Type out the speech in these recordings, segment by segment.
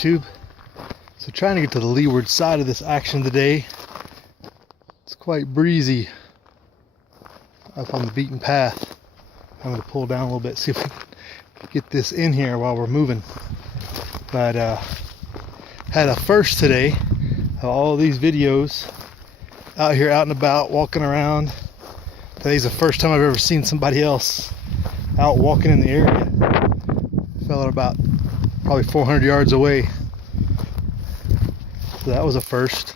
YouTube. So trying to get to the leeward side of this action today. It's quite breezy up on the beaten path. I'm going to pull down a little bit, see if we can get this in here while we're moving. But had a first today of all these videos out here out and about walking around. Today's the first time I've ever seen somebody else out walking in the area. I fell about probably 400 yards away. So that was a first.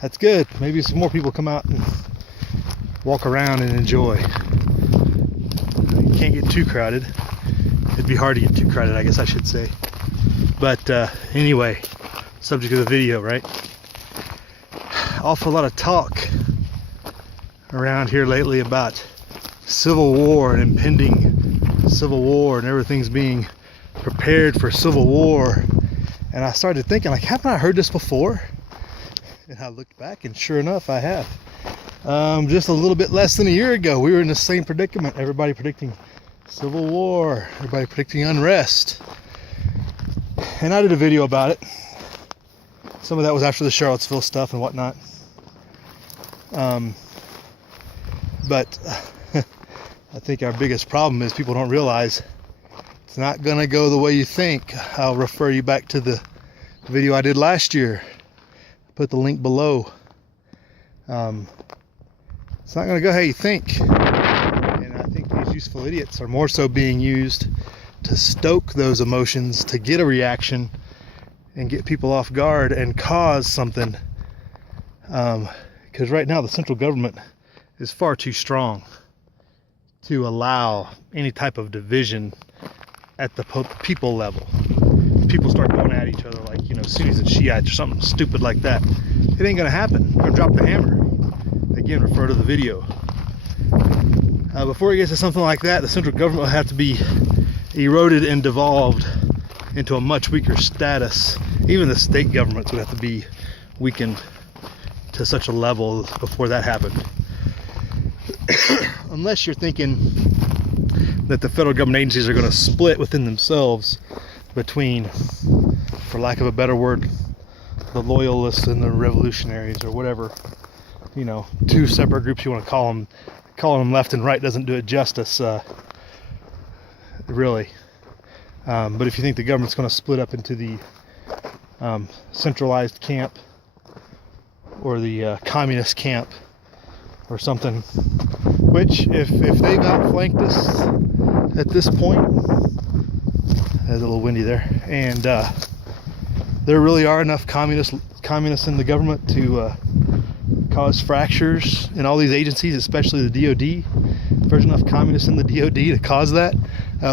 That's good. Maybe some more people come out and walk around and enjoy. You can't get too crowded. It'd be hard to get too crowded, I guess I should say. But anyway, subject of the video, right? Awful lot of talk around here lately about civil war and impending civil war, and everything's being prepared for civil war. And I started thinking, like, haven't I heard this before? And I looked back, and sure enough, I have. Just a little bit less than a year ago, we were in the same predicament. Everybody predicting civil war, everybody predicting unrest. And I did a video about it. Some of that was after the Charlottesville stuff and whatnot. But I think our biggest problem is people don't realize it's not going to go the way you think. I'll refer you back to the video I did last year. Put the link below. It's not going to go how you think. And I think these useful idiots are more so being used to stoke those emotions, to get a reaction and get people off guard and cause something. Because right now the central government is far too strong to allow any type of division at the people level. People start going at each other like, Sunnis and Shiites or something stupid like that. It ain't gonna happen. We're gonna drop the hammer. Again, refer to the video. Before it gets to something like that, the central government will have to be eroded and devolved into a much weaker status. Even the state governments would have to be weakened to such a level before that happened. Unless you're thinking that the federal government agencies are going to split within themselves between, for lack of a better word, the loyalists and the revolutionaries, or whatever, two separate groups you want to call them. Calling them left and right doesn't do it justice, really. But if you think the government's going to split up into the centralized camp or the communist camp or something, which if they've outflanked us at this point, it's a little windy there, and there really are enough communists in the government to cause fractures in all these agencies, especially the DOD. If there's enough communists in the DOD to cause that,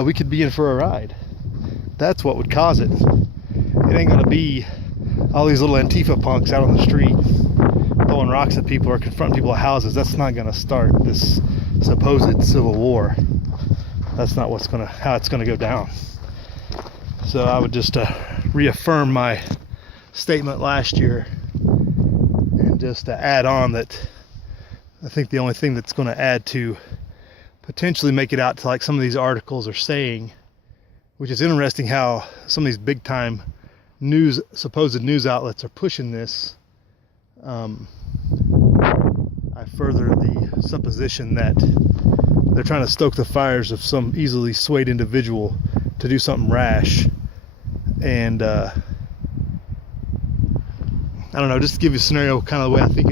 we could be in for a ride. That's what would cause it. It ain't gonna be all these little Antifa punks out on the street throwing rocks at people or confronting people at houses. That's not gonna start this supposed civil war. That's not how it's gonna go down. So I would just reaffirm my statement last year, and just to add on that I think the only thing that's going to add to potentially make it out to like some of these articles are saying, which is interesting how some of these big time supposed news outlets are pushing this. I further the supposition that they're trying to stoke the fires of some easily swayed individual to do something rash. And I don't know, just to give you a scenario, kind of the way I think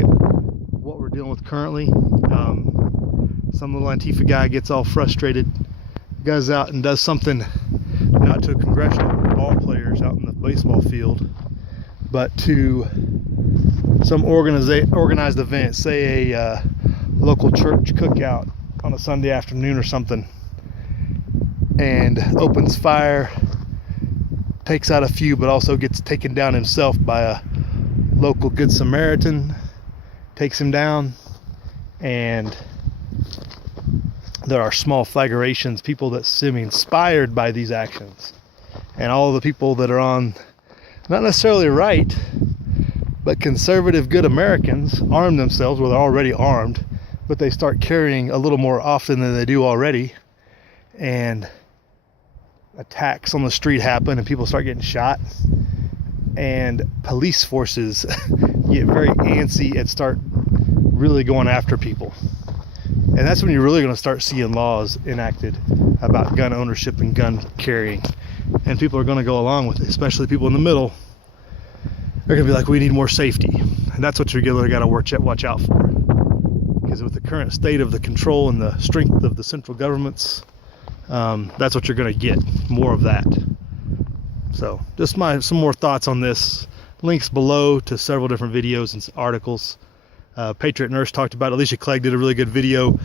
what we're dealing with currently. Some little Antifa guy gets all frustrated, goes out and does something, not to congressional ball players out in the baseball field, but to some organized event, say a local church cookout on a Sunday afternoon or something, and opens fire, takes out a few, but also gets taken down himself by a local Good Samaritan, takes him down, and there are small flagrations, people that seem inspired by these actions, and all the people that are on, not necessarily right, but conservative good Americans arm themselves, well, they're already armed, but they start carrying a little more often than they do already, and attacks on the street happen and people start getting shot, and police forces get very antsy and start really going after people. And that's when you're really going to start seeing laws enacted about gun ownership and gun carrying. And people are going to go along with it, especially people in the middle. They're going to be like, we need more safety. And that's what you're really got to watch out for. Because with the current state of the control and the strength of the central governments, that's what you're going to get, more of that. So just some more thoughts on this. Links below to several different videos and articles. Patriot Nurse talked about it. Alicia Clegg did a really good video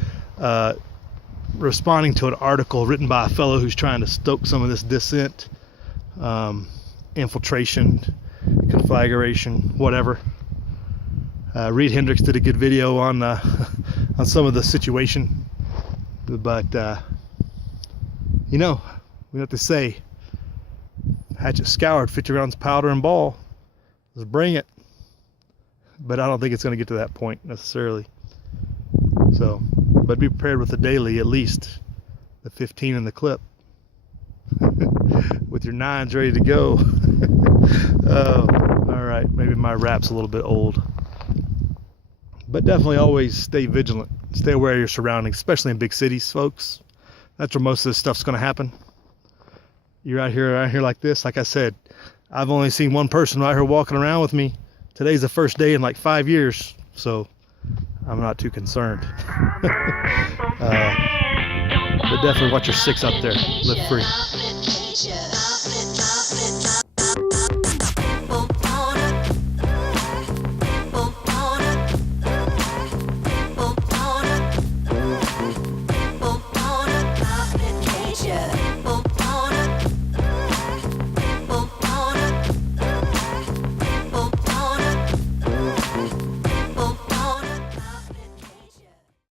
responding to an article written by a fellow who's trying to stoke some of this dissent, infiltration, conflagration, whatever. Reed Hendricks did a good video on some of the situation, but you know, we have to say, hatchet scoured, 50 rounds powder and ball. Let's bring it. But I don't think it's going to get to that point necessarily. So, but be prepared with the daily, at least the 15 in the clip, with your 9s ready to go. Oh, all right. Maybe my rap's a little bit old, but definitely always stay vigilant. Stay aware of your surroundings, especially in big cities, folks. That's where most of this stuff's going to happen. You're out here like this. Like I said, I've only seen one person out here walking around with me. Today's the first day in like 5 years, so I'm not too concerned. But definitely watch your 6 up there. Live free.